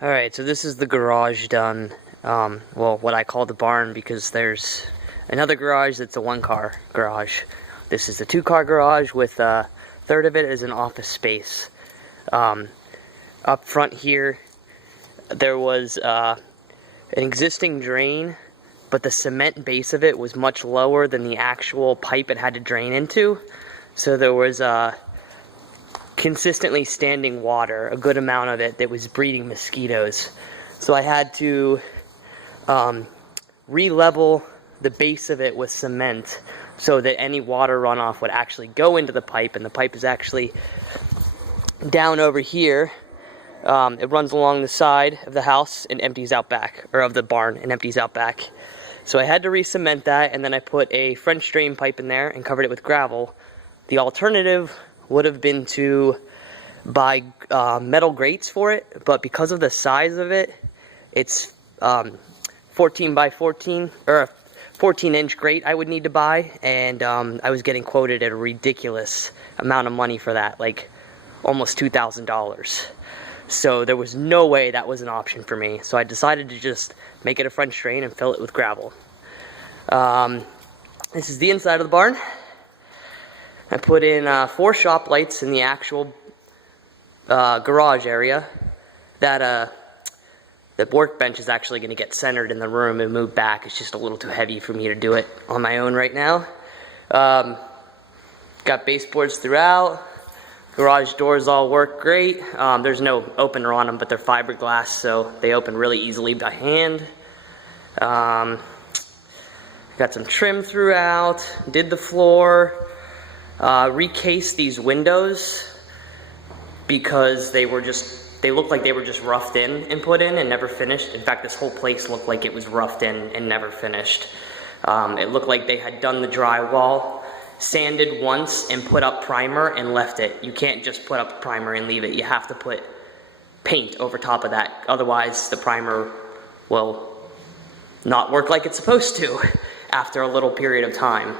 Alright, so this is the garage done. Well, what I call the barn, because there's another garage that's a one-car garage. This is the two-car garage with a third of it is an office space. Up front here, there was an existing drain, but the cement base of it was much lower than the actual pipe it had to drain into. So there was consistently standing water, a good amount of it, that was breeding mosquitoes. So I had to re-level the base of it with cement so that any water runoff would actually go into the pipe, and the pipe is actually down over here. It runs along the side of the house and empties out back, or of the barn and empties out back. So I had to re-cement that, and then I put a French drain pipe in there and covered it with gravel. The alternative would have been to buy metal grates for it, but because of the size of it, it's 14 by 14, or a 14-inch grate I would need to buy, and I was getting quoted at a ridiculous amount of money for that, like almost $2,000. So there was no way that was an option for me, so I decided to just make it a French drain and fill it with gravel. This is the inside of the barn. I put in 4 shop lights in the actual garage area. That the workbench is actually going to get centered in the room and move back. It's just a little too heavy for me to do it on my own right now. Got baseboards throughout. Garage doors all work great. There's no opener on them, but they're fiberglass, so they open really easily by hand. Got some trim throughout. Did the floor. Recased these windows because they looked like they were just roughed in and put in and never finished. In fact, this whole place looked like it was roughed in and never finished. It looked like they had done the drywall, sanded once, and put up primer and left it. You can't just put up primer and leave it. You have to put paint over top of that. Otherwise, the primer will not work like it's supposed to after a little period of time.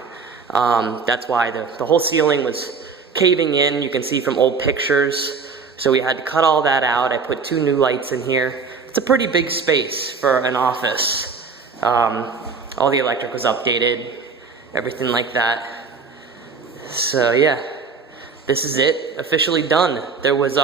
That's why the whole ceiling was caving in. You can see from old pictures. So we had to cut all that out. I put 2 new lights in here. It's a pretty big space for an office. All the electric was updated, everything like that. So yeah, this is it, officially done. There was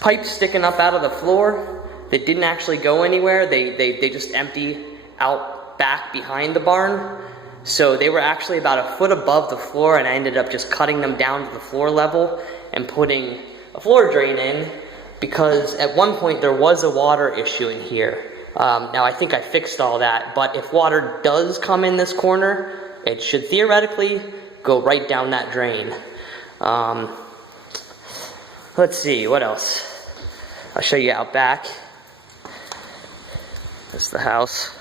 pipes sticking up out of the floor that didn't actually go anywhere. They just empty out back behind the barn. So they were actually about a foot above the floor, and I ended up just cutting them down to the floor level and putting a floor drain in, because at one point there was a water issue in here. Now I think I fixed all that, but if water does come in this corner, it should theoretically go right down that drain. Let's see, what else? I'll show you out back. That's the house.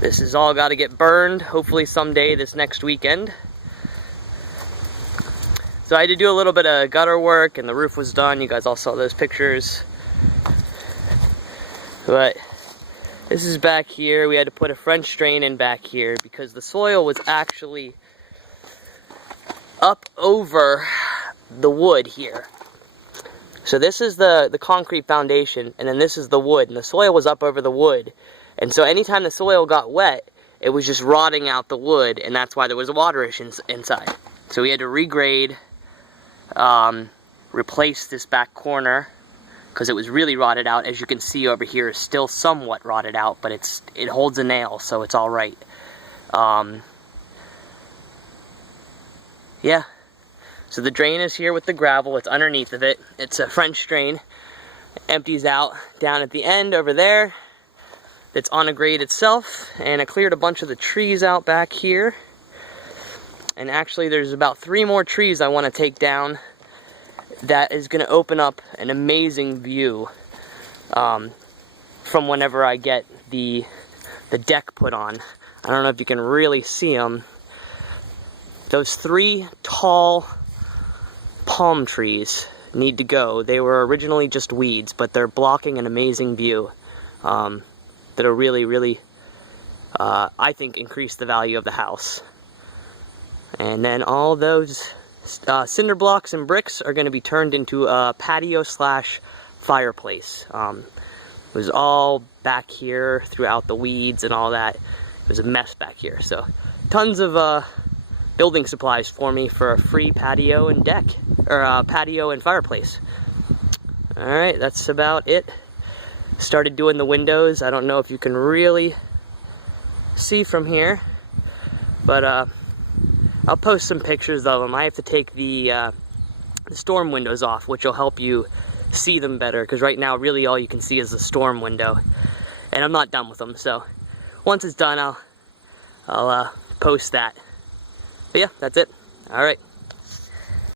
This has all got to get burned, hopefully someday this next weekend. So I had to do a little bit of gutter work, and the roof was done. You guys all saw those pictures. But this is back here. We had to put a French drain in back here because the soil was actually up over the wood here. So this is the concrete foundation, and then this is the wood, and the soil was up over the wood. And so anytime the soil got wet, it was just rotting out the wood, and that's why there was a water issue inside. So we had to regrade, replace this back corner, because it was really rotted out. As you can see over here, it's still somewhat rotted out, but it holds a nail, so it's all right. Yeah. So the drain is here with the gravel. It's underneath of it. It's a French drain. It empties out down at the end over there. It's on a grade itself, and I cleared a bunch of the trees out back here. And actually there's about 3 more trees I want to take down that is going to open up an amazing view from whenever I get the deck put on. I don't know if you can really see them. Those 3 tall palm trees need to go. They were originally just weeds, but they're blocking an amazing view. That'll really, I think, increase the value of the house. And then all those cinder blocks and bricks are going to be turned into a patio slash fireplace. It was all back here throughout the weeds and all that. It was a mess back here. So tons of building supplies for me for a free patio and deck, or patio and fireplace. All right, that's about it. Started doing the windows. I don't know if you can really see from here, but I'll post some pictures of them. I have to take the storm windows off, which will help you see them better, because right now really all you can see is the storm window, and I'm not done with them. So once it's done, I'll post that. But yeah, that's it. All right.